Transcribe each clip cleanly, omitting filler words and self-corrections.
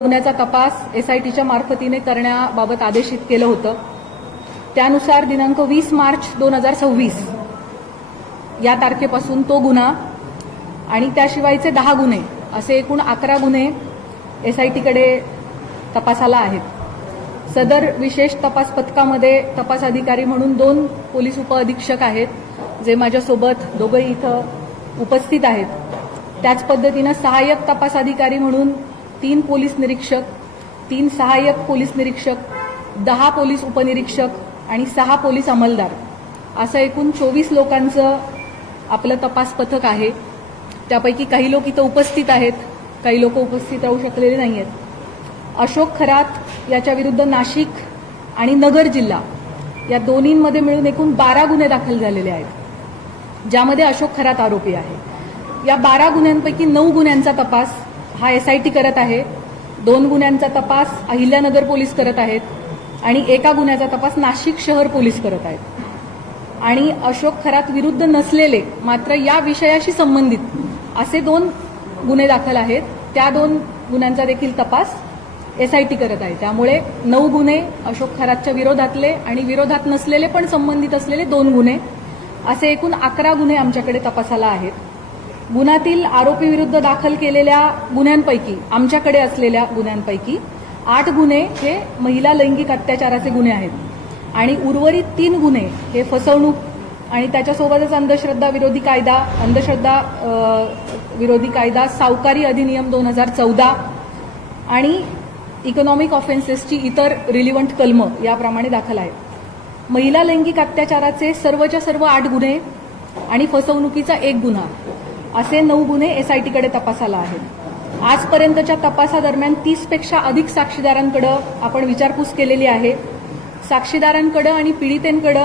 गुन्ह्याचा तपास एसआयटीच्या मार्फतीने करण्याबाबत आदेशित केलं होतं। त्यानुसार दिनांक 20 मार्च 2026 या तारखेपासून तो गुन्हा आणि त्याशिवायचे 10 गुन्हे असे एकूण 11 गुन्हे एसआयटीकडे तपासाला आहेत। सदर विशेष तपास पथकामध्ये तपास अधिकारी म्हणून 2 पोलीस उपअधीक्षक आहेत जे माझ्यासोबत दोघंही इथं उपस्थित आहेत। त्याच पद्धतीने सहाय्यक तपास अधिकारी म्हणून 3 पोलीस निरीक्षक, 3 सहाय्यक पोलीस निरीक्षक, 10 पोलीस उपनिरीक्षक आणि 6 पोलीस अंमलदार असं एकूण 24 लोकांचं आपलं तपास पथक आहे। त्यापैकी काही लोक इथं उपस्थित आहेत, काही लोक उपस्थित राहू शकलेले नाहीत। अशोक खरात याच्या विरुद्ध नाशिक आणि नगर जिल्हा या दोन्हींमध्ये मिळून एकूण 12 गुन्हे दाखल झालेले आहेत, ज्यामध्ये अशोक खरात आरोपी आहे। या 12 गुन्ह्यांपैकी 9 गुन्ह्यांचा तपास हा एसआयटी करत आहे, 2 गुन्ह्यांचा तपास अहिल्यानगर पोलीस करत आहेत आणि एका गुन्ह्याचा तपास नाशिक शहर पोलीस करत आहेत। आणि अशोक खरात विरुद्ध नसलेले मात्र या विषयाशी संबंधित असे 2 गुन्हे दाखल आहेत, त्या 2 गुन्ह्यांचा देखील तपास एसआयटी करत आहे। त्यामुळे 9 गुन्हे अशोक खरातच्या विरोधातले आणि विरोधात नसलेले पण संबंधित असलेले 2 गुन्हे असे एकूण 11 गुन्हे आमच्याकडे तपासाला आहेत। गुन्ह्यातील आरोपी विरुद्ध दाखल केलेल्या गुन्ह्यांपैकी आमच्याकडे असलेल्या गुन्ह्यांपैकी 8 गुन्हे हे महिला लैंगिक अत्याचाराचे गुन्हे आहेत आणि उर्वरित 3 गुन्हे हे फसवणूक आणि त्याच्यासोबतच अंधश्रद्धा विरोधी कायदा, सावकारी अधिनियम 2014 आणि इकॉनॉमिक ऑफेन्सेसची इतर रिलिव्हंट कलमं याप्रमाणे दाखल आहेत। महिला लैंगिक अत्याचाराचे सर्वच्या सर्व 8 गुन्हे आणि फसवणुकीचा 1 गुन्हा असे 9 गुन्हे एसआयटीकडे तपासाला आहेत। आजपर्यंतच्या तपासादरम्यान 30 पेक्षा अधिक साक्षीदारांकडे आपण विचारपूस केलेली आहे। साक्षीदारांकडे आणि पीडितेंकडे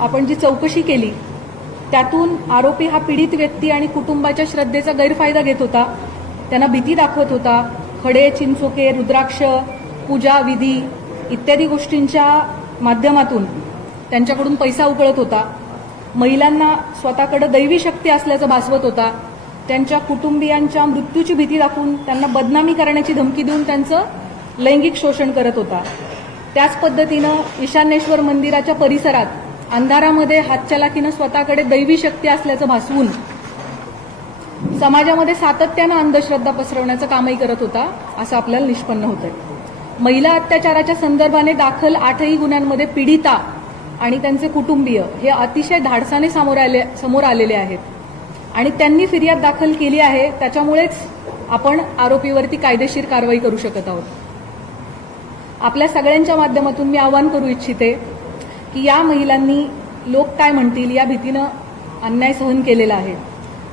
आपण जी चौकशी केली त्यातून आरोपी हा पीडित व्यक्ती आणि कुटुंबाच्या श्रद्धेचा गैरफायदा घेत होता, त्यांना भीती दाखवत होता, खडे, चिंचोके, रुद्राक्ष, पूजा विधी इत्यादी गोष्टींच्या माध्यमातून त्यांच्याकडून पैसा उकळत होता, महिलांना स्वतःकडे दैवी शक्ती असल्याचं भासवत होता, त्यांच्या कुटुंबियांच्या मृत्यूची भीती दाखवून त्यांना बदनामी करण्याची धमकी देऊन त्यांचं लैंगिक शोषण करत होता। त्याच पद्धतीनं ईशान्येश्वर मंदिराच्या परिसरात अंधारामध्ये हातचलाखीनं स्वतःकडे दैवी शक्ती असल्याचं भासवून समाजामध्ये सातत्यानं अंधश्रद्धा पसरवण्याचं कामही करत होता असं आपल्याला निष्पन्न होतंय। महिला अत्याचाराच्या संदर्भाने दाखल 8ही गुन्ह्यांमध्ये पीडिता आणि त्यांचे कुटुंबीय हे अतिशय धाडसाने समोर आलेले आहेत आणि त्यांनी फिर्याद दाखल केली आहे, त्याच्यामुळेच आपण आरोपीवरती कायदेशीर कारवाई करू शकत आहोत। आपल्या सगळ्यांच्या माध्यमातून मी आवाहन करू इच्छिते की या महिलांनी लोक काय म्हणतील या भीतीनं अन्याय सहन केलेला आहे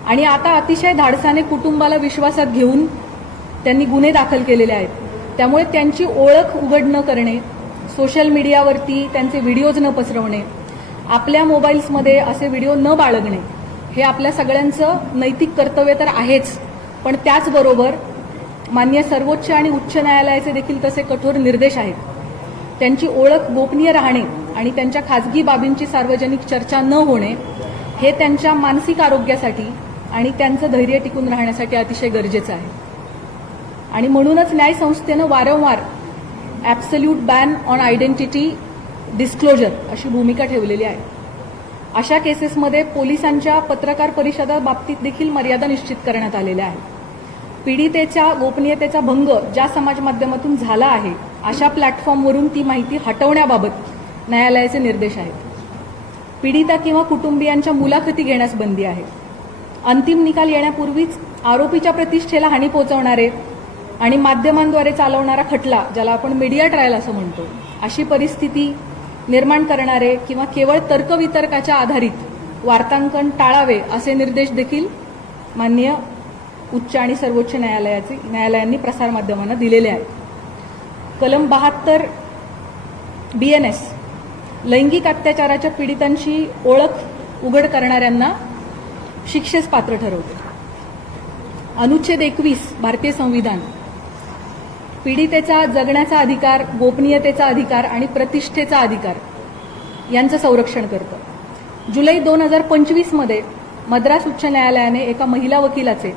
आणि आता अतिशय धाडसाने कुटुंबाला विश्वासात घेऊन त्यांनी गुन्हे दाखल केलेले आहेत। त्यामुळे त्यांची ओळख उघड न करणे, सोशल मीडियावरती त्यांचे व्हिडिओज न पसरवणे, आपल्या मोबाईल्समध्ये असे व्हिडिओ न बाळगणे हे आपल्या सगळ्यांचं नैतिक कर्तव्य तर आहेच, पण त्याचबरोबर माननीय सर्वोच्च आणि उच्च न्यायालयाचे देखील तसे कठोर निर्देश आहेत। त्यांची ओळख गोपनीय राहणे आणि त्यांच्या खाजगी बाबींची सार्वजनिक चर्चा न होणे हे त्यांच्या मानसिक आरोग्यासाठी आणि त्यांचं धैर्य टिकून राहण्यासाठी अतिशय गरजेचं आहे। आणि म्हणूनच न्यायसंस्थेनं वारंवार absolute ban on identity disclosure अशी भूमिका ठेवलेली आहे। अशा केसेसमध्ये पोलिसांच्या पत्रकार परिषदा बाबतीत देखील मर्यादा निश्चित करण्यात आलेल्या आहेत। पीडितेच्या गोपनीयतेचा भंग ज्या समाज माध्यमातून झाला आहे अशा प्लॅटफॉर्मवरून ती माहिती हटवण्याबाबत न्यायालयाचे निर्देश आहेत। पीडिता किंवा कुटुंबियांच्या मुलाखती घेण्यास बंदी आहे। अंतिम निकाल येण्यापूर्वीच आरोपीच्या प्रतिष्ठेला हानी पोहोचवणारे आणि माध्यमांद्वारे चालवणारा खटला, ज्याला आपण मीडिया ट्रायल असं म्हणतो, अशी परिस्थिती निर्माण करणारे किंवा केवळ तर्कवितर्काच्या आधारित वार्तांकन टाळावे असे निर्देश देखील माननीय उच्च आणि सर्वोच्च न्यायालयांनी प्रसारमाध्यमांना दिलेले आहेत। कलम 72 BNS लैंगिक अत्याचाराच्या पीडितांची ओळख उघड करणाऱ्यांना शिक्षेस पात्र ठरवते। अनुच्छेद 21 भारतीय संविधान पीडितेचा जगण्याचा अधिकार, गोपनीयतेचा अधिकार आणि प्रतिष्ठेचा अधिकार यांचं संरक्षण करतं। जुलै 2025 मध्ये मद्रास उच्च न्यायालयाने एका महिला वकिलाचे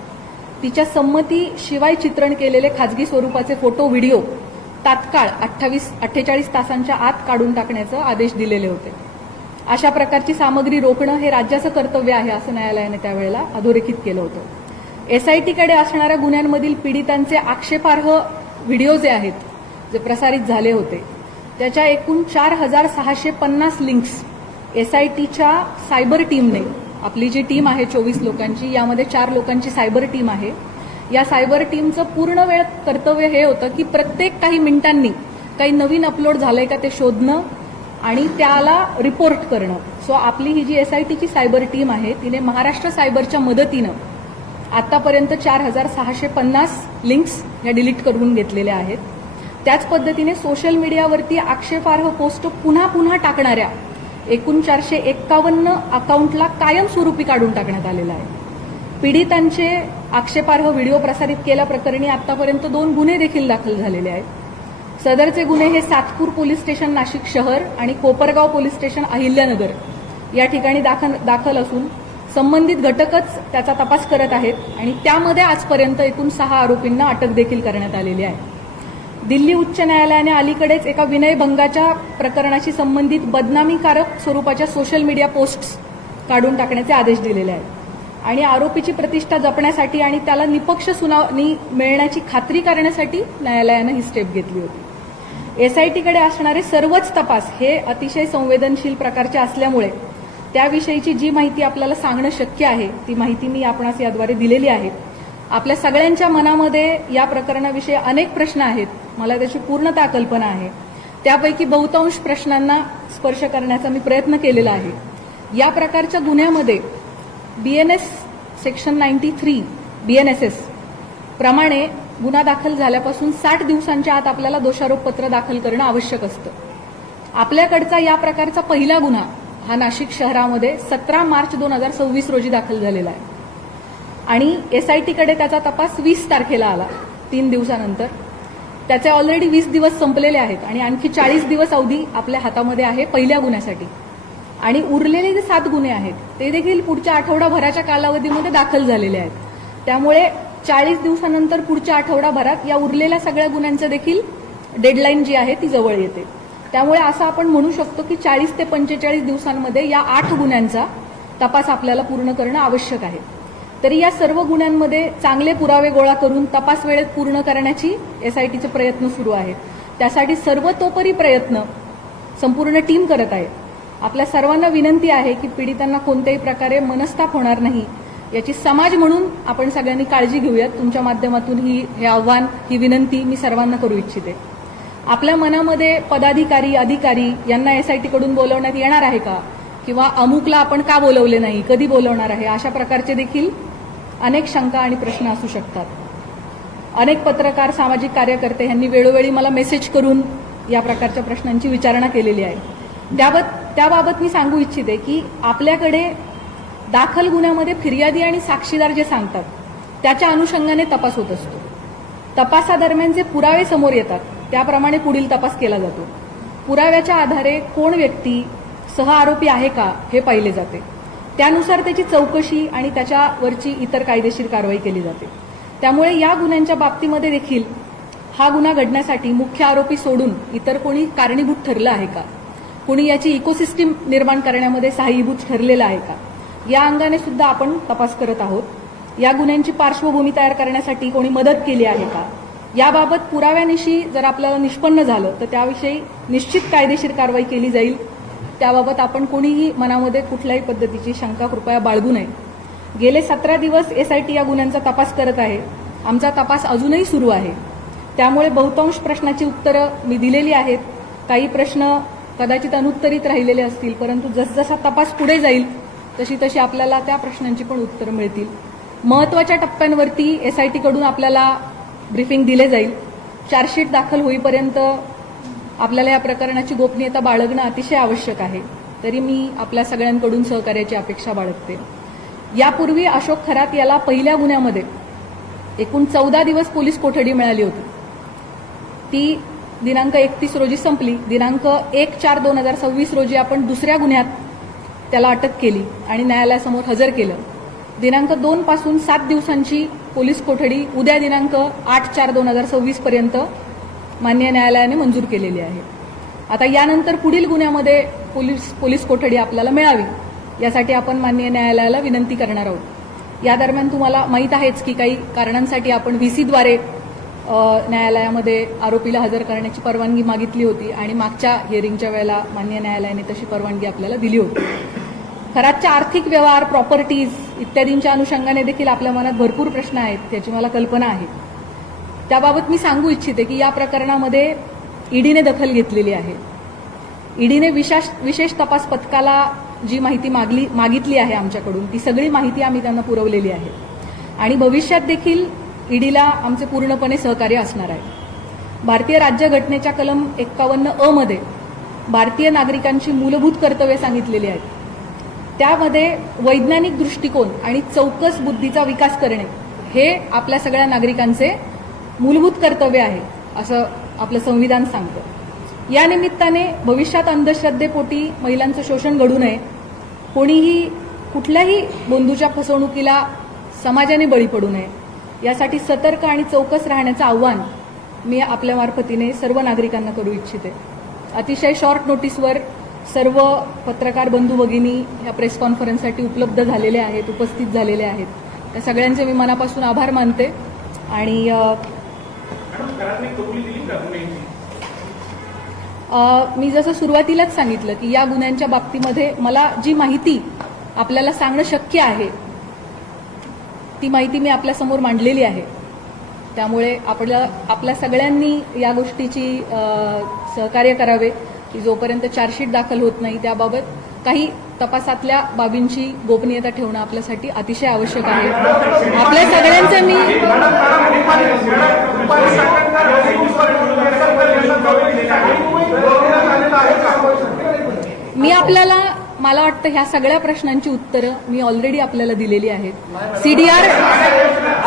तिच्या संमतीशिवाय चित्रण केलेले खाजगी स्वरूपाचे फोटो व्हिडिओ तात्काळ 48 तासांच्या आत काढून टाकण्याचे आदेश दिलेले होते. अशा प्रकारची सामग्री रोखणं हे राज्याचं कर्तव्य आहे असं न्यायालयाने त्यावेळेला अधोरेखित केलं होतं. एसआयटीकडे असणाऱ्या गुन्ह्यांमधील पीडितांचे आक्षेपार्ह व्हिडिओ जे आहेत, जे प्रसारित झाले होते, त्याच्या एकूण 4650 लिंक्स एसआयटीच्या सायबर टीमने, आपली जी टीम आहे 24 लोकांची, यामध्ये 4 लोकांची सायबर टीम आहे. या सायबर टीमचं पूर्ण वेळ कर्तव्य हे होतं की प्रत्येक काही मिनिटांनी काही नवीन अपलोड झालंय का ते शोधणं आणि त्याला रिपोर्ट करणं. सो आपली ही जी एसआयटीची सायबर टीम आहे तिने महाराष्ट्र सायबरच्या मदतीनं आतापर्यंत 4650 लिंक्स या डिलीट करून घेतलेल्या आहेत. त्याच पद्धतीने सोशल मीडियावरती आक्षेपार्ह पोस्ट पुन्हा पुन्हा टाकणाऱ्या एकूण 451 अकाउंटला कायमस्वरूपी काढून टाकण्यात आलेलं आहे. पीडितांचे आक्षेपार्ह व्हिडिओ प्रसारित केल्याप्रकरणी आतापर्यंत 2 गुन्हे देखील दाखल झालेले आहेत. सदरचे गुन्हे हे सातपूर पोलीस स्टेशन नाशिक शहर आणि कोपरगाव पोलीस स्टेशन अहिल्यानगर या ठिकाणी दाखल असून संबंधित घटकच त्याचा तपास करत आहेत आणि त्यामध्ये आजपर्यंत एकूण 6 आरोपींना अटक देखील करण्यात आलेली आहे. दिल्ली उच्च न्यायालयाने अलीकडेच एका विनयभंगाच्या प्रकरणाशी संबंधित बदनामीकारक स्वरूपाच्या सोशल मीडिया पोस्ट्स काढून टाकण्याचे आदेश दिलेले आहेत आणि आरोपीची प्रतिष्ठा जपण्यासाठी आणि त्याला निपक्ष सुनावणी मिळण्याची खात्री करण्यासाठी न्यायालयानं ही स्टेप घेतली होती. एसआयटीकडे असणारे सर्वच तपास हे अतिशय संवेदनशील प्रकारचे असल्यामुळे त्याविषयीची जी माहिती आपल्याला सांगणं शक्य आहे ती माहिती मी आपणास याद्वारे दिलेली आहे. आपल्या सगळ्यांच्या मनामध्ये या प्रकरणाविषयी अनेक प्रश्न आहेत, मला त्याची पूर्णतः कल्पना आहे. त्यापैकी बहुतांश प्रश्नांना स्पर्श करण्याचा मी प्रयत्न केलेला आहे. या प्रकारच्या गुन्ह्यामध्ये बीएनएस सेक्शन 93 बीएनएसएस प्रमाणे गुन्हा दाखल झाल्यापासून 60 दिवसांच्या आत आपल्याला दोषारोपपत्र दाखल करणं आवश्यक असतं. आपल्याकडचा या प्रकारचा पहिला गुन्हा हा नाशिक शहरामध्ये 17 मार्च 2026 रोजी दाखल झालेला आहे आणि एसआयटीकडे त्याचा तपास 20 तारखेला आला, 3 दिवसानंतर. त्याचे ऑलरेडी 20 दिवस संपलेले आहेत आणि आणखी 40 दिवस अवधी आपल्या हातामध्ये आहे पहिल्या गुन्ह्यासाठी आणि उरलेले जे 7 गुन्हे आहेत ते देखील पुढच्या आठवडाभराच्या कालावधीमध्ये दाखल झालेले आहेत. त्यामुळे 40 दिवसानंतर पुढच्या आठवडाभरात या उरलेल्या सगळ्या गुन्ह्यांचं देखील डेडलाईन जी आहे ती जवळ येते. त्यामुळे असं आपण म्हणू शकतो की 40 ते 45 दिवसांमध्ये या 8 गुन्ह्यांचा तपास आपल्याला पूर्ण करणं आवश्यक आहे. तरी या सर्व गुन्ह्यांमध्ये चांगले पुरावे गोळा करून तपास वेळेत पूर्ण करण्याची एसआयटीचे प्रयत्न सुरू आहेत. त्यासाठी सर्वतोपरी प्रयत्न संपूर्ण टीम करत आहे. आपल्या सर्वांना विनंती आहे की पीडितांना कोणत्याही प्रकारे मनस्ताप होणार नाही याची समाज म्हणून आपण सगळ्यांनी काळजी घेऊयात. तुमच्या माध्यमातून हे आव्हान, ही विनंती मी सर्वांना करू इच्छिते. आपल्या मनामध्ये पदाधिकारी, अधिकारी यांना एसआयटीकडून बोलवण्यात येणार आहे का, किंवा अमुकला आपण का बोलवले नाही, कधी बोलवणार आहे, अशा प्रकारचे देखील अनेक शंका आणि प्रश्न असू शकतात. अनेक पत्रकार, सामाजिक कार्यकर्ते यांनी वेळोवेळी मला मेसेज करून या प्रकारच्या प्रश्नांची विचारणा केलेली आहे. त्याबाबत मी सांगू इच्छिते की आपल्याकडे दाखल गुन्ह्यामध्ये फिर्यादी आणि साक्षीदार जे सांगतात त्याच्या अनुषंगाने तपास होत असतो. तपासादरम्यान जे पुरावे समोर येतात त्याप्रमाणे पुढील तपास केला जातो. पुराव्याच्या आधारे कोण व्यक्ती सह आरोपी आहे का हे पाहिले जाते. त्यानुसार त्याची चौकशी आणि त्याच्यावरची इतर कायदेशीर कारवाई केली जाते. त्यामुळे या गुन्ह्यांच्या बाबतीमध्ये देखील हा गुन्हा घडण्यासाठी मुख्य आरोपी सोडून इतर कोणी कारणीभूत ठरलं आहे का, कोणी याची इकोसिस्टीम निर्माण करण्यामध्ये सहाय्यभूत ठरलेलं आहे का, या अंगाने सुद्धा आपण तपास करत आहोत. या गुन्ह्यांची पार्श्वभूमी तयार करण्यासाठी कोणी मदत केली आहे का, याबाबत पुराव्यानिशी जर आपल्याला निष्पन्न झालं तर त्याविषयी निश्चित कायदेशीर कारवाई केली जाईल. त्याबाबत आपण कोणीही मनामध्ये कुठल्याही पद्धतीची शंका कृपया बाळगू नये. गेले 17 दिवस एसआयटी या गुन्ह्यांचा तपास करत आहे. आमचा तपास अजूनही सुरू आहे. त्यामुळे बहुतांश प्रश्नाची उत्तरं मी दिलेली आहेत. काही प्रश्न कदाचित अनुत्तरित राहिलेले असतील, परंतु जसजसा तपास पुढे जाईल तशी तशी आपल्याला त्या प्रश्नांची पण उत्तरं मिळतील. महत्त्वाच्या टप्प्यांवरती एसआयटीकडून आपल्याला ब्रीफिंग दिले जाईल. चार्जशीट दाखल होईपर्यंत आपल्याला या प्रकरणाची गोपनीयता बाळगणं अतिशय आवश्यक आहे. तरी मी आपल्या सगळ्यांकडून सहकार्याची अपेक्षा बाळगते. यापूर्वी अशोक खरात याला पहिल्या गुन्ह्यामध्ये एकूण 14 दिवस पोलीस कोठडी मिळाली होती. ती दिनांक 31 रोजी संपली. दिनांक 1/4/2026 रोजी आपण दुसऱ्या गुन्ह्यात त्याला अटक केली आणि न्यायालयासमोर हजर केलं. दिनांक 2 पासून 7 दिवसांची पोलीस कोठडी उद्या दिनांक 8/4/2026 पर्यंत माननीय न्यायालयाने मंजूर केलेली आहे. आता यानंतर पुढील गुन्ह्यामध्ये पोलीस कोठडी आपल्याला मिळावी यासाठी आपण माननीय न्यायालयाला विनंती करणार आहोत. या दरम्यान तुम्हाला माहीत आहेच की काही कारणांसाठी आपण व्हीसीद्वारे न्यायालयामध्ये आरोपीला हजर करण्याची परवानगी मागितली होती आणि मागच्या हिअरिंगच्या वेळेला माननीय न्यायालयाने तशी परवानगी आपल्याला दिली होती. खरातच्या आर्थिक व्यवहार, प्रॉपर्टीज इत्यादींच्या अनुषंगाने देखील आपल्या मनात भरपूर प्रश्न आहेत, त्याची मला कल्पना आहे. त्याबाबत मी सांगू इच्छिते की या प्रकरणामध्ये ईडीने दखल घेतलेली आहे. ईडीने विशेष तपास पथकाला जी माहिती मागितली आहे आमच्याकडून, ती सगळी माहिती आम्ही त्यांना पुरवलेली आहे आणि भविष्यात देखील ईडीला आमचे पूर्णपणे सहकार्य असणार आहे. भारतीय राज्यघटनेच्या कलम 51(अ) मध्ये भारतीय नागरिकांची मूलभूत कर्तव्ये सांगितलेली आहेत. त्यामध्ये वैज्ञानिक दृष्टिकोन आणि चौकस बुद्धीचा विकास करणे हे आपल्या सगळ्या नागरिकांचे मूलभूत कर्तव्य आहे असं आपलं संविधान सांगतं. या निमित्ताने भविष्यात अंधश्रद्धेपोटी महिलांचं शोषण घडू नये, कोणीही कुठल्याही बंधूच्या फसवणुकीला समाजाने बळी पडू नये यासाठी सतर्क आणि चौकस राहण्याचं आव्हान मी आपल्या मार्फतीने सर्व नागरिकांना करू इच्छिते. अतिशय शॉर्ट नोटीसवर सर्व पत्रकार बंधू भगिनी या प्रेस कॉन्फरन्ससाठी उपलब्ध झालेले आहेत, उपस्थित झालेले आहेत. त्या सगळ्यांचे मी मनापासून आभार मानते आणि मी जसं सुरुवातीलाच सांगितलं की या गुन्ह्यांच्या बाबतीमध्ये मला जी माहिती आपल्याला सांगणं शक्य आहे ती माहिती मी आपल्यासमोर मांडलेली आहे. त्यामुळे आपल्या सगळ्यांनी या गोष्टीची सहकार्य करावे की जोपर्यंत चार्जशीट दाखल होत नाही त्याबाबत काही तपासातल्या बाबींची गोपनीयता ठेवणं आपल्यासाठी अतिशय आवश्यक आहे. आपल्या सगळ्यांचे मी आपल्याला मला वाटतं ह्या सगळ्या प्रश्नांची उत्तरं मी ऑलरेडी आपल्याला दिलेली आहेत.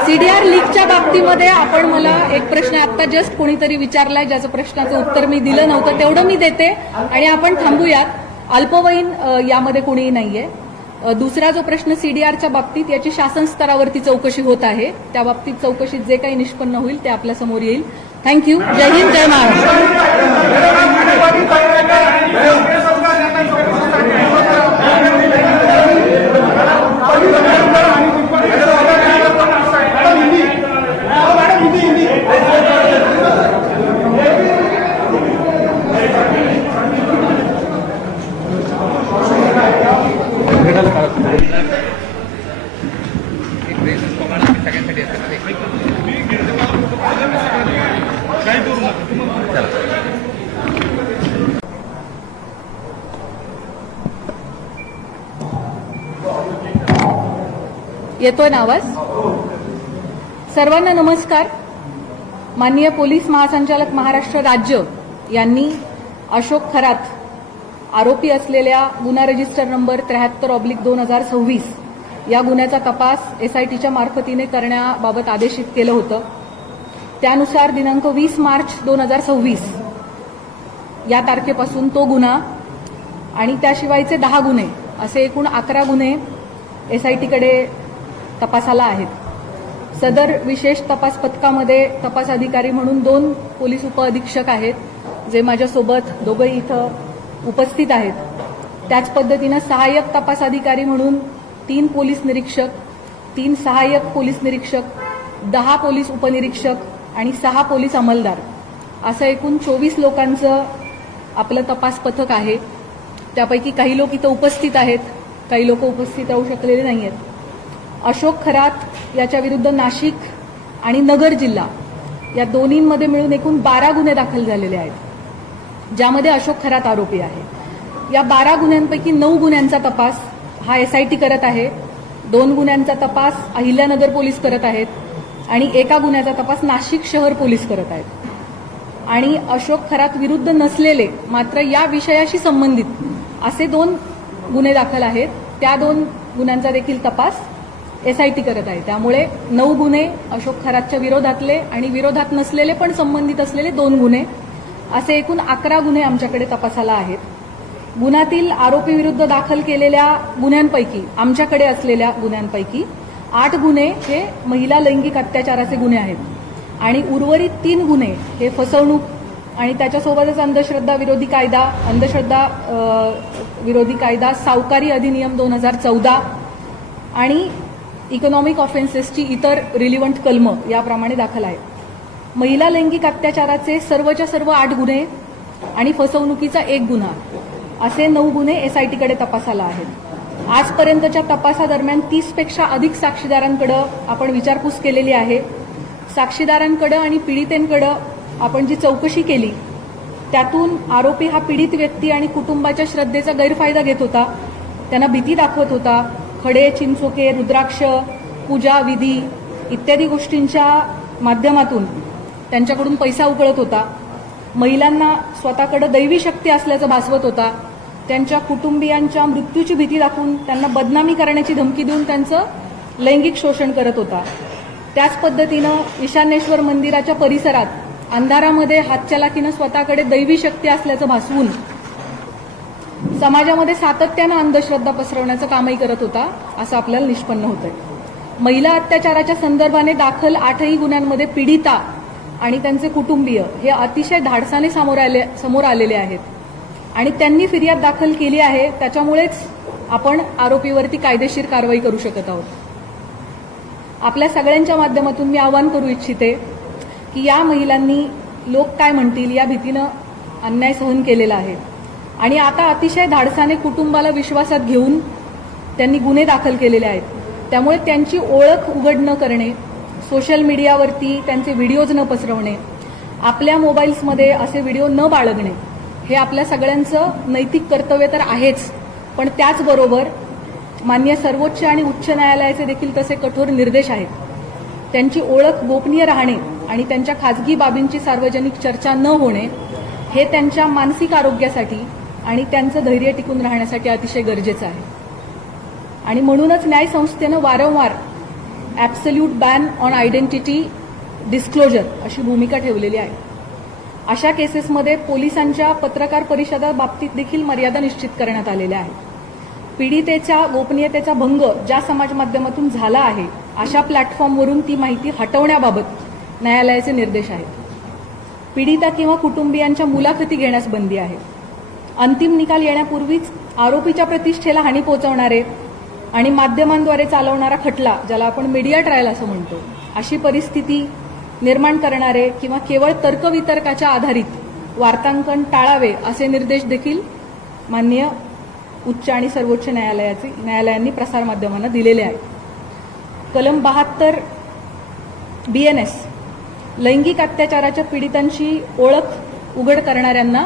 सीडीआर लीकच्या बाबतीमध्ये आपण मला एक प्रश्न आता जस्ट कोणीतरी विचारलाय ज्याचं प्रश्नाचं उत्तर मी दिलं नव्हतं, तेवढं मी देते आणि आपण थांबूयात. अल्पवयीन यामध्ये कोणीही नाहीये. दुसरा जो प्रश्न सीडीआरच्या बाबतीत याची शासन स्तरावरती चौकशी होत आहे. त्या बाबतीत चौकशीत जे काही निष्पन्न होईल ते आपल्या समोर येईल. थँक्यू. जय हिंद, जय महाराष्ट्र. येतोय ना आवाज? सर्वांना नमस्कार. माननीय पोलीस महासंचालक महाराष्ट्र राज्य यांनी अशोक खरात आरोपी असलेल्या गुन्हा रजिस्टर नंबर 73/2026 या गुन्ह्याचा तपास एसआयटीच्या मार्फतीने करण्याबाबत आदेशित केलं होतं. त्यानुसार दिनांक 20 मार्च 2026 या तारखेपासून तो गुन्हा आणि त्याशिवायचे 10 गुन्हे असे एकूण 11 गुन्हे एसआयटीकडे तपासाला आहेत. सदर विशेष तपास पथकामध्ये तपास अधिकारी म्हणून 2 पोलीस उपअधीक्षक आहेत जे माझ्यासोबत दोघंही इथं उपस्थित आहेत. त्याच पद्धतीनं सहाय्यक तपास अधिकारी म्हणून 3 पोलीस निरीक्षक, 3 सहाय्यक पोलीस निरीक्षक, 10 पोलीस उपनिरीक्षक आणि 6 पोलीस अंमलदार असं एकूण 24 लोकांचं आपलं तपास पथक आहे. त्यापैकी काही लोक इथं उपस्थित आहेत, काही लोक उपस्थित राहू शकलेले नाही आहेत. अशोक खरात याच्या विरुद्ध नाशिक आणि नगर जिल्हा या दोन्हींमध्ये मिळून एकूण 12 गुन्हे दाखल झालेले आहेत, ज्यामध्ये अशोक खरात आरोपी आहे. या 12 गुन्ह्यांपैकी 9 गुन्ह्यांचा तपास हा एसआयटी करत आहे, 2 गुन्ह्यांचा तपास अहिल्यानगर पोलीस करत आहेत आणि एका गुन्ह्याचा तपास नाशिक शहर पोलीस करत आहेत. आणि अशोक खरात विरुद्ध नसलेले मात्र या विषयाशी संबंधित असे 2 गुन्हे दाखल आहेत. त्या 2 गुन्ह्यांचा देखील तपास एसआयटी करत आहे. त्यामुळे 9 गुन्हे अशोक खरातच्या विरोधातले आणि विरोधात नसलेले पण संबंधित असलेले 2 गुन्हे असे एकूण 11 गुन्हे आमच्याकडे तपासाला आहेत. गुन्ह्यातील आरोपी विरुद्ध दाखल केलेल्या गुन्ह्यांपैकी आमच्याकडे असलेल्या गुन्ह्यांपैकी 8 गुन्हे हे महिला लैंगिक अत्याचाराचे गुन्हे आहेत आणि उर्वरित 3 गुन्हे हे फसवणूक आणि त्याच्यासोबतच अंधश्रद्धा विरोधी कायदा, सावकारी अधिनियम 2014 आणि इकॉनॉमिक ऑफेन्सेसची इतर रिलिव्हंट कलमं याप्रमाणे दाखल आहेत. महिला लैंगिक अत्याचाराचे सर्वच्या सर्व 8 गुन्हे आणि फसवणुकीचा 1 गुन्हा असे 9 गुन्हे एसआयटीकडे तपासाला आहेत. आजपर्यंतच्या तपासादरम्यान 30 पेक्षा अधिक साक्षीदारांकडे आपण विचारपूस केलेली आहे. साक्षीदारांकडे आणि पीडितेंकडे आपण जी चौकशी केली त्यातून आरोपी हा पीडित व्यक्ती आणि कुटुंबाच्या श्रद्धेचा गैरफायदा घेत होता, त्यांना भीती दाखवत होता, खडे, चिंचोके, रुद्राक्ष, पूजा विधी इत्यादी गोष्टींच्या माध्यमातून त्यांच्याकडून पैसा उकळत होता, महिलांना स्वतःकडे दैवी शक्ती असल्याचं भासवत होता, त्यांच्या कुटुंबियांच्या मृत्यूची भीती दाखवून त्यांना बदनामी करण्याची धमकी देऊन त्यांचं लैंगिक शोषण करत होता. त्याच पद्धतीनं ईशान्येश्वर मंदिराच्या परिसरात अंधारामध्ये हातचलाखीनं स्वतःकडे दैवी शक्ती असल्याचं भासवून समाजामध्ये सातत्यानं अंधश्रद्धा पसरवण्याचं कामही करत होता असं आपल्याला निष्पन्न होतंय. महिला अत्याचाराच्या संदर्भाने दाखल 8ही गुन्ह्यांमध्ये पीडिता आणि त्यांचे कुटुंबीय हे अतिशय धाडसाने समोर आलेले आहेत आणि त्यांनी फिर्याद दाखल केली आहे. त्याच्यामुळेच आपण आरोपीवरती कायदेशीर कारवाई करू शकत आहोत. आपल्या सगळ्यांच्या माध्यमातून मी आवाहन करू इच्छिते की या महिलांनी लोक काय म्हणतील या भीतीनं अन्याय सहन केलेला आहे आणि आता अतिशय धाडसाने कुटुंबाला विश्वासात घेऊन त्यांनी गुन्हे दाखल केलेले आहेत. त्यामुळे त्यांची ओळख उघड न करणे, सोशल मीडियावरती त्यांचे व्हिडिओज न पसरवणे, आपल्या मोबाईल्समध्ये असे व्हिडिओ न बाळगणे हे आपल्या सगळ्यांचं नैतिक कर्तव्य तर आहेच, पण त्याचबरोबर माननीय सर्वोच्च आणि उच्च न्यायालयाचे देखील तसे कठोर निर्देश आहेत. त्यांची ओळख गोपनीय राहणे आणि त्यांच्या खाजगी बाबींची सार्वजनिक चर्चा न होणे हे त्यांच्या मानसिक आरोग्यासाठी आणि त्यांचं धैर्य टिकून राहण्यासाठी अतिशय गरजेचं आहे. आणि म्हणूनच न्यायसंस्थेनं वारंवार absolute ban on identity disclosure अशी भूमिका ठेवलेली आहे. अशा केसेसमध्ये पोलिसांच्या पत्रकार परिषदा बाबतीत देखील मर्यादा निश्चित करण्यात आलेल्या आहेत. पीडितेच्या गोपनीयतेचा भंग ज्या समाज माध्यमातून झाला आहे अशा प्लॅटफॉर्मवरून ती माहिती हटवण्याबाबत न्यायालयाचे निर्देश आहेत. पीडिता किंवा कुटुंबियांच्या मुलाखती घेण्यास बंदी आहे. अंतिम निकाल येण्यापूर्वीच आरोपीच्या प्रतिष्ठेला हानी पोहोचवणारे आणि माध्यमांद्वारे चालवणारा खटला, ज्याला आपण मीडिया ट्रायल असं म्हणतो, अशी परिस्थिती निर्माण करणारे किंवा केवळ तर्कवितर्काच्या आधारित वार्तांकन टाळावे असे निर्देश देखील माननीय उच्च आणि सर्वोच्च न्यायालयांनी प्रसारमाध्यमांना दिलेले आहेत. कलम 72 BNS लैंगिक अत्याचाराच्या पीडितांची ओळख उघड करणाऱ्यांना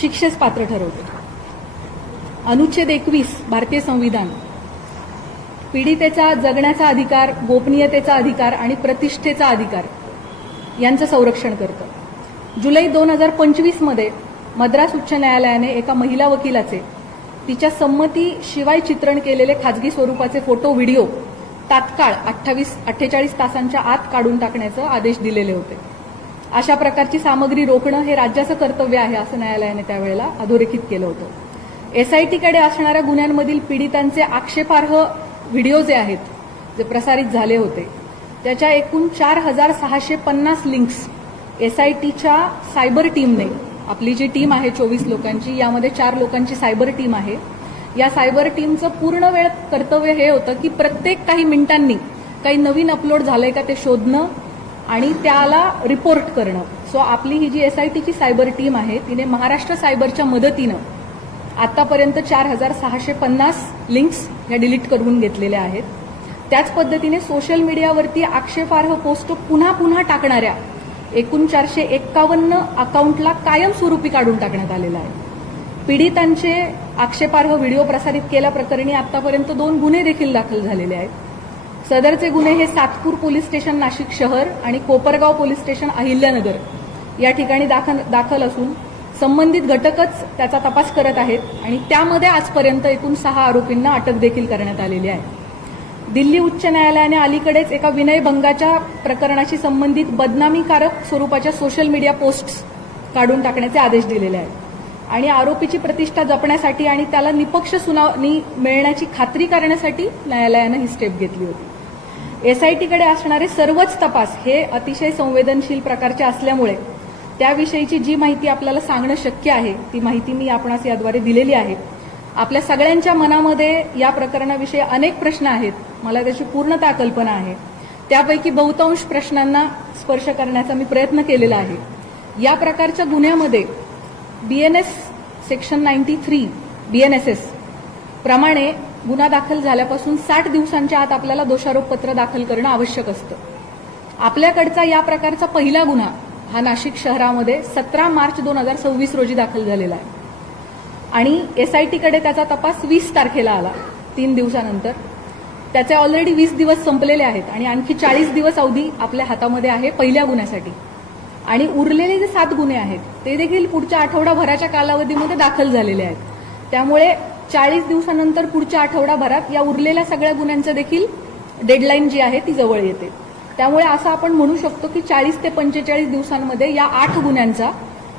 शिक्षेस पात्र ठरवते. अनुच्छेद 21 भारतीय संविधान पीडितेचा जगण्याचा अधिकार, गोपनीयतेचा अधिकार आणि प्रतिष्ठेचा अधिकार यांचं संरक्षण करतं. जुलै 2025 मद्रास उच्च न्यायालयाने एका महिला वकिलाचे तिच्या संमतीशिवाय चित्रण केलेले खाजगी स्वरूपाचे फोटो, व्हिडिओ तात्काळ 48 तासांच्या आत काढून टाकण्याचे आदेश दिलेले होते. अशा प्रकारची सामग्री रोखणं हे राज्याचं कर्तव्य आहे असं न्यायालयाने त्यावेळेला अधोरेखित केलं होतं. एसआयटीकडे असणाऱ्या गुन्ह्यांमधील पीडितांचे आक्षेपार्ह व्हिडिओ जे आहेत, जे प्रसारित झाले होते, त्याच्या एकूण 4650 लिंक्स एसआयटीच्या सायबर टीमने, आपली जी टीम आहे 24 लोकांची, यामध्ये 4 लोकांची सायबर टीम आहे, या सायबर टीमचं पूर्ण वेळ कर्तव्य हे होतं की प्रत्येक काही मिनिटांनी काही नवीन अपलोड झालंय का ते शोधणं आणि त्याला रिपोर्ट करणं. सो आपली ही जी एसआयटीची सायबर टीम आहे तिने महाराष्ट्र सायबरच्या मदतीनं आतापर्यंत 4650 लिंक्स ह्या डिलीट करून घेतलेल्या आहेत. त्याच पद्धतीने सोशल मीडियावरती आक्षेपार्ह पोस्ट पुन्हा पुन्हा टाकणाऱ्या एकूण 451 अकाउंटला कायमस्वरूपी काढून टाकण्यात आलेलं आहे. पीडितांचे आक्षेपार्ह व्हिडिओ प्रसारित केल्याप्रकरणी आतापर्यंत 2 गुन्हे देखील दाखल झालेले आहेत. सदरचे गुन्हे हे सातपूर पोलीस स्टेशन नाशिक शहर आणि कोपरगाव पोलीस स्टेशन अहिल्यानगर या ठिकाणी दाखल असून संबंधित घटकच त्याचा तपास करत आहेत आणि त्यामध्ये आजपर्यंत एकूण 6 आरोपींना अटक देखील करण्यात आलेली आहे. दिल्ली उच्च न्यायालयाने अलीकडेच एका विनयभंगाच्या प्रकरणाशी संबंधित बदनामीकारक स्वरूपाच्या सोशल मीडिया पोस्ट्स काढून टाकण्याचे आदेश दिलेले आहेत आणि आरोपीची प्रतिष्ठा जपण्यासाठी आणि त्याला निपक्ष सुनावणी मिळण्याची खात्री करण्यासाठी न्यायालयानं ही स्टेप घेतली होती. SITकडे असणारे सर्वच तपास हे अतिशय संवेदनशील प्रकारचे असल्यामुळे त्याविषयीची जी माहिती आपल्याला सांगणं शक्य आहे ती माहिती मी आपणास याद्वारे दिलेली आहे. आपल्या सगळ्यांच्या मनामध्ये या प्रकरणाविषयी अनेक प्रश्न आहेत, मला त्याची पूर्णतः कल्पना आहे. त्यापैकी बहुतांश प्रश्नांना स्पर्श करण्याचा मी प्रयत्न केलेला आहे. या प्रकारच्या गुन्ह्यामध्ये BNS सेक्शन 93 BNSS प्रमाणे गुन्हा दाखल झाल्यापासून 60 दिवसांच्या आत आपल्याला दोषारोपपत्र दाखल करणं आवश्यक असतं. आपल्याकडचा या प्रकारचा पहिला गुन्हा हा नाशिक शहरामध्ये 17 मार्च 2026 रोजी दाखल झालेला आहे आणि SITकडे त्याचा तपास 20 तारखेला आला, 3 दिवसानंतर. त्याचे ऑलरेडी 20 दिवस संपलेले आहेत आणि आणखी 40 दिवस अवधी आपल्या हातामध्ये आहे पहिल्या गुन्ह्यासाठी. आणि उरलेले जे 7 गुन्हे आहेत ते देखील पुढच्या आठवडाभराच्या कालावधीमध्ये दाखल झालेले आहेत. त्यामुळे 40 दिवसानंतर पुढच्या आठवडाभरात या उरलेल्या सगळ्या गुन्ह्यांचं देखील डेडलाईन जी आहे ती जवळ येते. त्यामुळे असं आपण म्हणू शकतो की 40 ते 45 दिवसांमध्ये या 8 गुन्ह्यांचा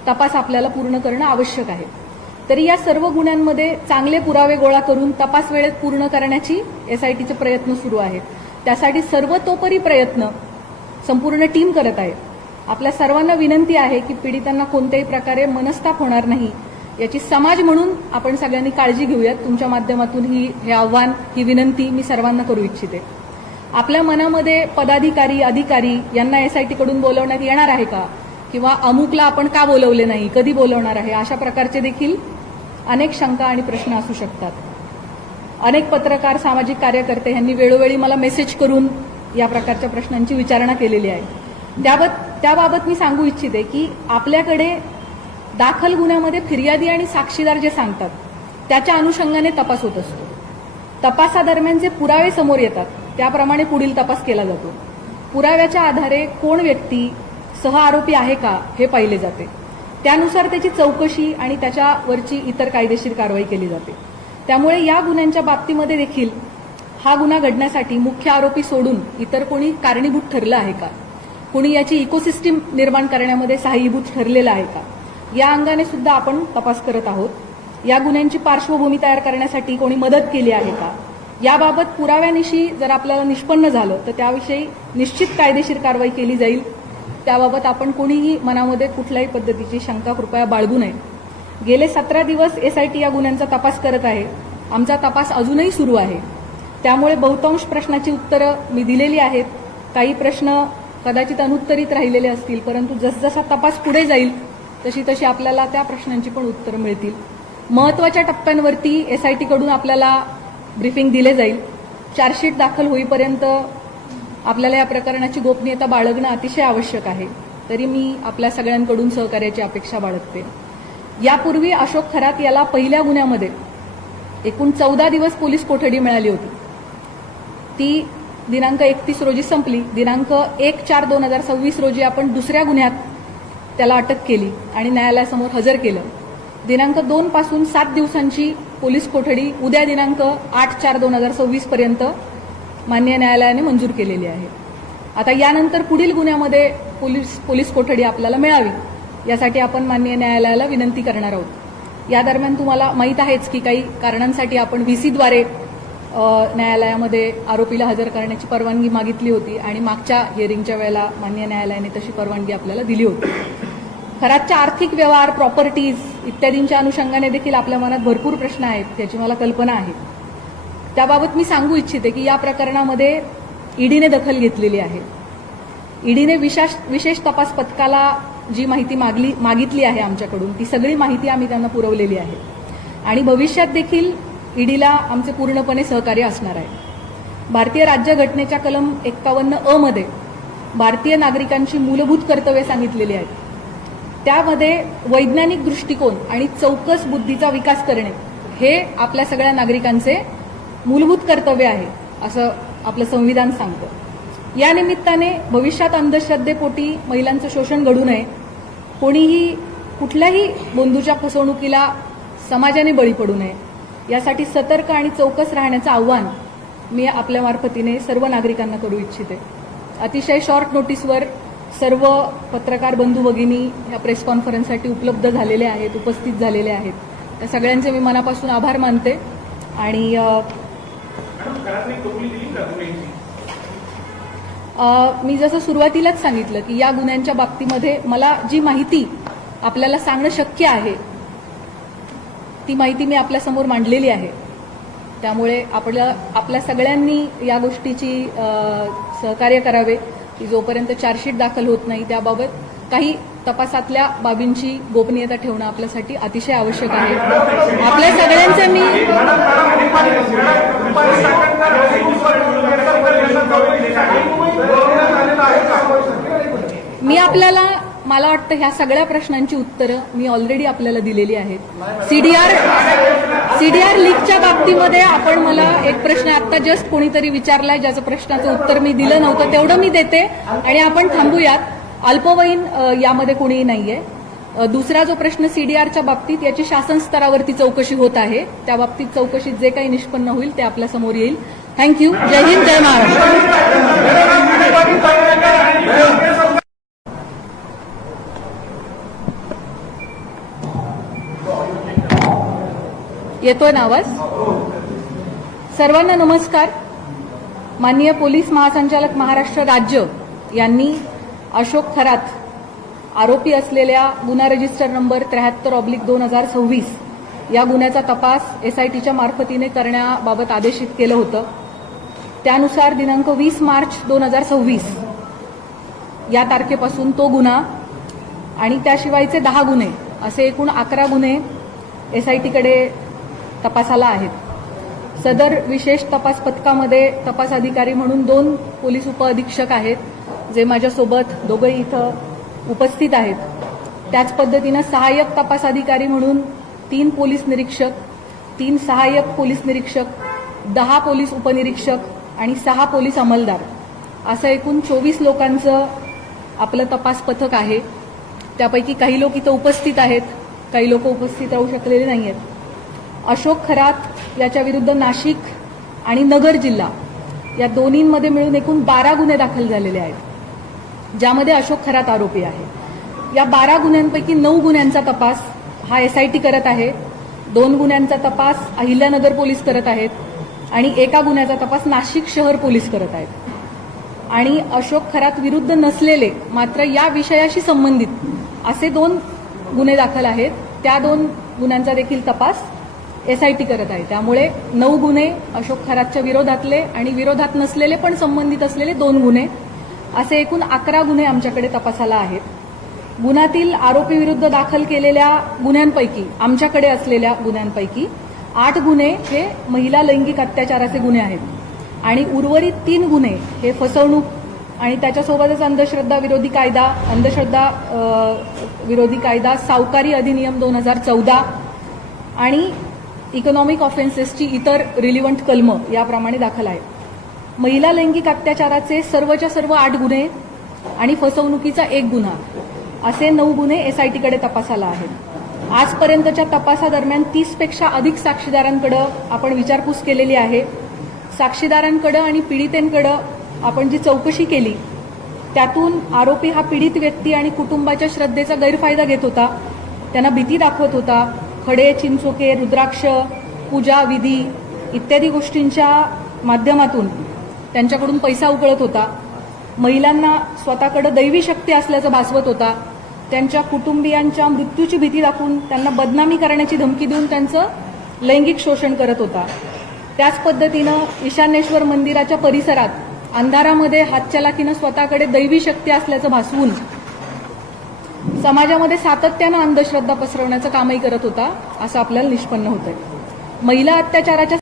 तपास आपल्याला पूर्ण करणं आवश्यक आहे. तरी या सर्व गुन्ह्यांमध्ये चांगले पुरावे गोळा करून तपास वेळेत पूर्ण करण्याची SITचे प्रयत्न सुरू आहेत. त्यासाठी सर्वतोपरी प्रयत्न संपूर्ण टीम करत आहे. आपल्या सर्वांना विनंती आहे की पीडितांना कोणत्याही प्रकारे मनस्ताप होणार नाही याची समाज म्हणून आपण सगळ्यांनी काळजी घेऊयात. तुमच्या माध्यमातून हे आव्हान, ही विनंती मी सर्वांना करू इच्छिते. आपल्या मनामध्ये पदाधिकारी, अधिकारी यांना SITकडून बोलवण्यात येणार आहे का, किंवा अमुकला आपण का बोलवले नाही, कधी बोलवणार आहे, अशा प्रकारचे देखील अनेक शंका आणि प्रश्न असू शकतात. अनेक पत्रकार, सामाजिक कार्यकर्ते यांनी वेळोवेळी मला मेसेज करून या प्रकारच्या प्रश्नांची विचारणा केलेली आहे. त्याबाबत मी सांगू इच्छिते की आपल्याकडे दाखल गुन्ह्यामध्ये फिर्यादी आणि साक्षीदार जे सांगतात त्याच्या अनुषंगाने तपास होत असतो. तपासादरम्यान जे पुरावे समोर येतात त्याप्रमाणे पुढील तपास केला जातो. पुराव्याच्या आधारे कोण व्यक्ती सह आरोपी आहे का हे पाहिले जाते. त्यानुसार त्याची चौकशी आणि त्याच्यावरची इतर कायदेशीर कारवाई केली जाते. त्यामुळे या गुन्ह्यांच्या बाबतीमध्ये देखील हा गुन्हा घडण्यासाठी मुख्य आरोपी सोडून इतर कोणी कारणीभूत ठरलं आहे का, कोणी याची इकोसिस्टीम निर्माण करण्यामध्ये सहाय्यभूत ठरलेलं आहे का, या अंगाने सुद्धा आपण तपास करत आहोत. या गुन्ह्यांची पार्श्वभूमी तयार करण्यासाठी कोणी मदत केली आहे का, याबाबत पुराव्यानिशी जर आपल्याला निष्पन्न झालं तर त्याविषयी निश्चित कायदेशीर कारवाई केली जाईल. त्याबाबत आपण कोणीही मनामध्ये कुठल्याही पद्धतीची शंका कृपया बाळगू नये. गेले 17 दिवस SIT या गुन्ह्यांचा तपास करत आहे. आमचा तपास अजूनही सुरू आहे. त्यामुळे बहुतांश प्रश्नाची उत्तरं मी दिलेली आहेत. काही प्रश्न कदाचित अनुत्तरित राहिलेले असतील, परंतु जसजसा तपास पुढे जाईल तशी तशी आपल्याला त्या प्रश्नांची पण उत्तरं मिळतील. महत्त्वाच्या टप्प्यांवरती SITकडून आपल्याला ब्रीफिंग दिले जाईल. चार्जशीट दाखल होईपर्यंत आपल्याला या प्रकरणाची गोपनीयता बाळगणं अतिशय आवश्यक आहे. तरी मी आपल्या सगळ्यांकडून सहकार्याची अपेक्षा बाळगते. यापूर्वी अशोक खरात याला पहिल्या गुन्ह्यामध्ये एकूण 14 दिवस पोलीस कोठडी मिळाली होती. ती दिनांक 31 रोजी संपली. दिनांक 1/4/2026 रोजी आपण दुसऱ्या गुन्ह्यात त्याला अटक केली आणि न्यायालयासमोर हजर केलं. दिनांक 2 पासून 7 दिवसांची पोलीस कोठडी उद्या दिनांक 8/4/2026 पर्यंत माननीय न्यायालयाने मंजूर केलेली आहे. आता यानंतर पुढील गुन्ह्यामध्ये पोलीस कोठडी आपल्याला मिळावी यासाठी आपण माननीय न्यायालयाला विनंती करणार आहोत. या दरम्यान तुम्हाला माहीत आहेच की काही कारणांसाठी आपण VCद्वारे न्यायालयामध्ये आरोपीला हजर करण्याची परवानगी मागितली होती आणि मागच्या हिअरिंगच्या वेळेला माननीय न्यायालयाने तशी परवानगी आपल्याला दिली होती. खरातच्या आर्थिक व्यवहार, प्रॉपर्टीज इत्यादींच्या अनुषंगाने देखील आपल्या मनात भरपूर प्रश्न आहेत, याची मला कल्पना आहे. त्याबाबत मी सांगू इच्छिते की या प्रकरणामध्ये ईडीने दखल घेतलेली आहे. ईडीने विशेष तपास पथकाला जी माहिती मागितली आहे आमच्याकडून ती सगळी माहिती आम्ही त्यांना पुरवलेली आहे आणि भविष्यात देखील ईडीला आमचे पूर्णपणे सहकार्य असणार आहे. भारतीय राज्यघटनेच्या कलम 51 मध्ये भारतीय नागरिकांची मूलभूत कर्तव्ये सांगितलेली आहेत. त्यामध्ये वैज्ञानिक दृष्टिकोन आणि चौकस बुद्धीचा विकास करणे हे आपल्या सगळ्या नागरिकांचे मूलभूत कर्तव्य आहे असं आपलं संविधान सांगतं. या निमित्ताने भविष्यात अंधश्रद्धेपोटी महिलांचं शोषण घडू नये, कोणीही कुठल्याही बंधूच्या फसवणुकीला समाजाने बळी पडू नये यासाठी सतर्क आणि चौकस राहण्याचं आव्हान मी आपल्या मार्फतीने सर्व नागरिकांना करू इच्छिते. अतिशय शॉर्ट नोटीसवर सर्व पत्रकार बंधू भगिनी ह्या प्रेस कॉन्फरन्ससाठी उपलब्ध झालेले आहेत, उपस्थित झालेले आहेत. त्या सगळ्यांचे मी मनापासून आभार मानते आणि मी जसं सुरुवातीलाच सांगितलं की या गुन्ह्यांच्या बाबतीमध्ये मला जी माहिती आपल्याला सांगणं शक्य आहे ती माहिती मी आपल्यासमोर मांडलेली आहे. त्यामुळे आपल्या सगळ्यांनी या गोष्टीची सहकार्य करावे की जोपर्यंत चार्जशीट दाखल होत नाही त्याबाबत काही तपासातल्या बाबींची गोपनीयता ठेवणं आपल्यासाठी अतिशय आवश्यक आहे. आपल्या सगळ्यांचे मी आपल्याला मला वाटतं ह्या सगळ्या प्रश्नांची उत्तरं मी ऑलरेडी आपल्याला दिलेली आहेत. सीडीआर लीकच्या बाबतीमध्ये आपण मला एक प्रश्न आता जस्ट कोणीतरी विचारलाय ज्याचं प्रश्नाचं उत्तर मी दिलं नव्हतं तेवढं मी देते आणि आपण थांबूयात. अल्पवयीन यामध्ये कोणीही नाहीये. दुसरा जो प्रश्न सीडीआरच्या बाबतीत याची शासन स्तरावरती चौकशी होत आहे. त्या बाबतीत चौकशीत जे काही निष्पन्न होईल ते आपल्या समोर येईल. थँक्यू. जय हिंद, जय महाराष्ट्र. येतोय ना आवाज? सर्वांना नमस्कार. माननीय पोलीस महासंचालक महाराष्ट्र राज्य यांनी अशोक खरात आरोपी असलेल्या गुन्हा रजिस्टर नंबर 73/2026 या गुन्ह्याचा तपास एसआयटीच्या मार्फतीने करण्याबाबत आदेशित केलं होतं. त्यानुसार दिनांक 20 मार्च 2026 या तारखेपासून तो गुन्हा आणि त्याशिवायचे 10 गुन्हे असे एकूण 11 गुन्हे एसआयटीकडे तपासाला आहेत. सदर विशेष तपास पथकामध्ये तपास अधिकारी म्हणून 2 पोलीस उपअधीक्षक आहेत जे माझ्यासोबत दोघंही इथं उपस्थित आहेत. त्याच पद्धतीनं सहाय्यक तपास अधिकारी म्हणून 3 पोलीस निरीक्षक, 3 सहाय्यक पोलीस निरीक्षक, 10 पोलीस उपनिरीक्षक आणि 6 पोलीस अंमलदार असं एकूण 24 लोकांचं आपलं तपास पथक आहे. त्यापैकी काही लोक इथं उपस्थित आहेत, काही लोक उपस्थित राहू शकलेले नाही आहेत. अशोक खरात याच्या विरुद्ध नाशिक आणि नगर जिल्हा या दोन्हींमध्ये मिळून एकूण 12 गुन्हे दाखल झालेले आहेत ज्यामध्ये अशोक खरात आरोपी आहे. या 12 गुन्ह्यांपैकी 9 गुन्ह्यांचा तपास हा एसआयटी करत आहे, 2 गुन्ह्यांचा तपास अहिल्यानगर पोलीस करत आहेत आणि एका गुन्ह्याचा तपास नाशिक शहर पोलीस करत आहेत. आणि अशोक खरात विरुद्ध नसलेले मात्र या विषयाशी संबंधित असे 2 गुन्हे दाखल आहेत. त्या 2 गुन्ह्यांचा देखील तपास एसआयटी करत आहे. त्यामुळे 9 गुन्हे अशोक खरातच्या विरोधातले आणि विरोधात नसलेले पण संबंधित असलेले 2 गुन्हे असे एकूण 11 गुन्हे आमच्याकडे तपासाला आहेत. गुन्ह्यातील आरोपी विरुद्ध दाखल केलेल्या गुन्ह्यांपैकी आमच्याकडे असलेल्या गुन्ह्यांपैकी 8 गुन्हे हे महिला लैंगिक अत्याचाराचे गुन्हे आहेत आणि उर्वरित 3 गुन्हे हे फसवणूक आणि त्याच्यासोबतच अंधश्रद्धा विरोधी कायदा, सावकारी अधिनियम 2014 आणि इकॉनॉमिक ऑफेन्सेसची इतर रिलिव्हंट कलमं याप्रमाणे दाखल आहेत. महिला लैंगिक अत्याचाराचे सर्वच्या सर्व 8 गुन्हे आणि फसवणुकीचा 1 गुन्हा असे 9 गुन्हे एसआयटीकडे तपासाला आहेत. आजपर्यंतच्या तपासादरम्यान 30 पेक्षा अधिक साक्षीदारांकडे आपण विचारपूस केलेली आहे. साक्षीदारांकडे आणि पीडितेंकडे आपण जी चौकशी केली त्यातून आरोपी हा पीडित व्यक्ती आणि कुटुंबाच्या श्रद्धेचा गैरफायदा घेत होता, त्यांना भीती दाखवत होता, खडे, चिंचोके, रुद्राक्ष, पूजा विधी इत्यादी गोष्टींच्या माध्यमातून त्यांच्याकडून पैसा उकळत होता, महिलांना स्वतःकडे दैवी शक्ती असल्याचं भासवत होता, त्यांच्या कुटुंबियांच्या मृत्यूची भीती दाखवून त्यांना बदनामी करण्याची धमकी देऊन त्यांचं लैंगिक शोषण करत होता. त्याच पद्धतीनं ईशान्येश्वर मंदिराच्या परिसरात अंधारामध्ये हातचलाखीनं स्वतःकडे दैवी शक्ती असल्याचं भासवून समाजामध्ये सातत्यानं अंधश्रद्धा पसरवण्याचं कामही करत होता असं आपल्याला निष्पन्न होतंय. महिला अत्याचाराच्या